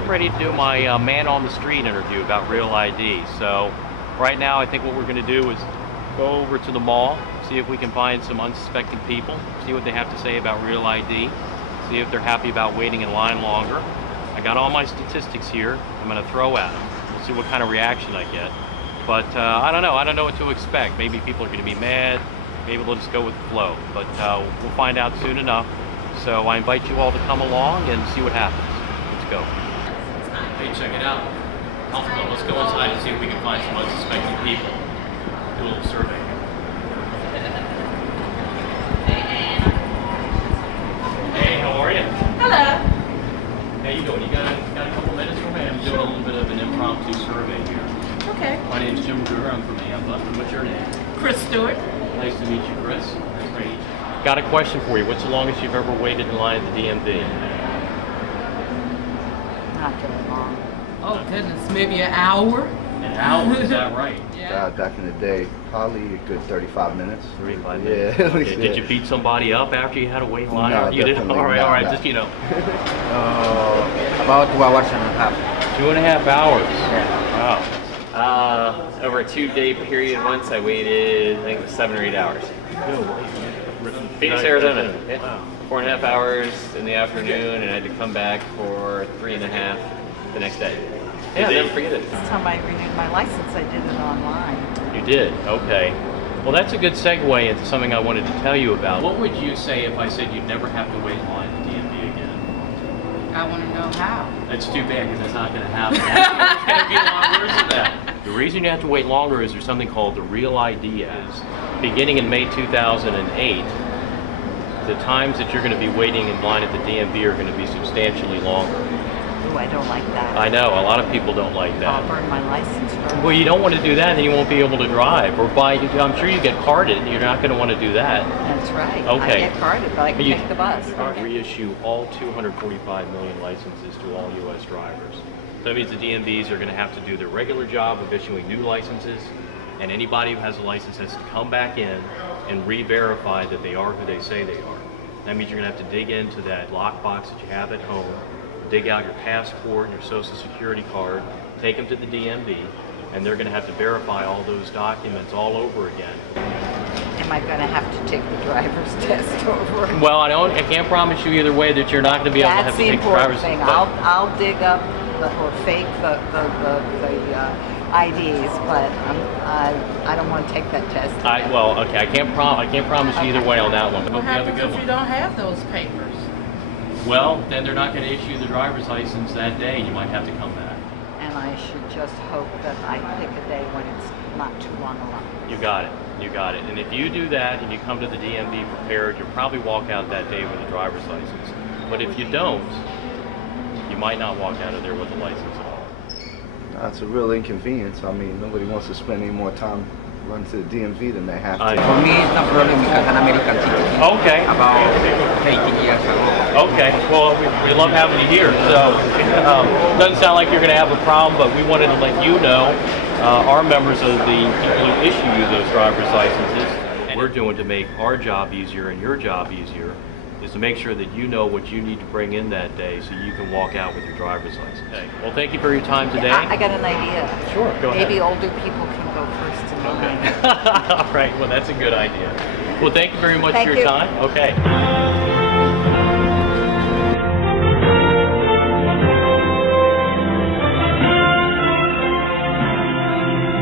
getting ready to do my man on the street interview about Real ID. So right now I think what we're going to do is go over to the mall, see if we can find some unsuspecting people, see what they have to say about Real ID, see if they're happy about waiting in line longer. I got all my statistics here. I'm going to throw at them. We'll see what kind of reaction I get. But I don't know what to expect. Maybe people are going to be mad. Maybe they'll just go with the flow. But we'll find out soon enough. So I invite you all to come along and see what happens. Let's go. Hey, check it out. Let's go inside and see if we can find some unsuspecting people. Do a little survey. Hey, how are you? Hello. How you doing? You got a couple minutes for me? I'm doing a little bit of an impromptu survey here. Okay. My name's Jim Gruder. I'm from Ambler. What's your name? Chris Stewart. Nice to meet you, Chris. That's great. Got a question for you. What's the longest you've ever waited in line at the DMV? Not very long. Oh goodness, maybe an hour? An hour, is that right? Yeah. Back in the day, probably a good 35 minutes. 35 minutes. Yeah. Okay. Did you beat somebody up after you had to wait in line? No, you did? definitely All right, not, all right. no. Just, About 2 hours and a half. 2.5 hours. Yeah. Wow. Over a 2-day period once, I waited, I think it was 7 or 8 hours. Phoenix, Arizona. Yeah. Wow. 4.5 hours in the afternoon, and I had to come back for 3.5 the next day. Yeah, I'll never forget it. Last time I renewed my license, I did it online. You did? Okay. Well, that's a good segue into something I wanted to tell you about. What would you say if I said you'd never have to wait in line at the DMV again? I want to know how. That's too bad because it's not going to happen. It's going to be a lot worse than that. The reason you have to wait longer is there's something called the Real ID Act. Beginning in May 2008, the times that you're going to be waiting in line at the DMV are going to be substantially longer. Ooh, I don't like that. I know, a lot of people don't like I'll that. burn my license first. Well, you don't want to do that, then you won't be able to drive. Or buy, I'm sure you get carded, and you're not going to want to do that. That's right. Okay. I get carded, but I can take the bus. Reissue all 245 million licenses to all U.S. drivers. So that means the DMVs are going to have to do their regular job of issuing new licenses, and anybody who has a license has to come back in and re-verify that they are who they say they are. That means you're going to have to dig into that lockbox that you have at home, dig out your passport and your social security card, take them to the DMV, and they're going to have to verify all those documents all over again. Am I going to have to take the driver's test over again? Well, I can't promise you either way that you're not going to be able to have That's to the take the important driver's thing. test. I'll dig up or fake the IDs, but I don't want to take that test. Okay, I can't promise you either way on that one. But What hope you have a happens good if one. you don't have those papers? Well, then they're not going to issue the driver's license that day. You might have to come back. And I should just hope that I pick a day when it's not too long a line. You got it. You got it. And if you do that and you come to the DMV prepared, you'll probably walk out that day with a driver's license. But if you don't, you might not walk out of there with a license at all. It's a real inconvenience. I mean, nobody wants to spend any more time running to the DMV than they have to. For me, it's no problem because I'm American citizen. Okay. About 18 years ago. Okay. Well, we love having you here. So, doesn't sound like you're going to have a problem, but we wanted to let you know, our members of the people who issue you those driver's licenses, and we're doing to make our job easier and your job easier, is to make sure that you know what you need to bring in that day so you can walk out with your driver's license. Okay. Well, thank you for your time today. I got an idea. Sure, go ahead. Maybe older people can go first in line. Okay. All right, well, that's a good idea. Well, thank you very much Thank for your you. time. Okay.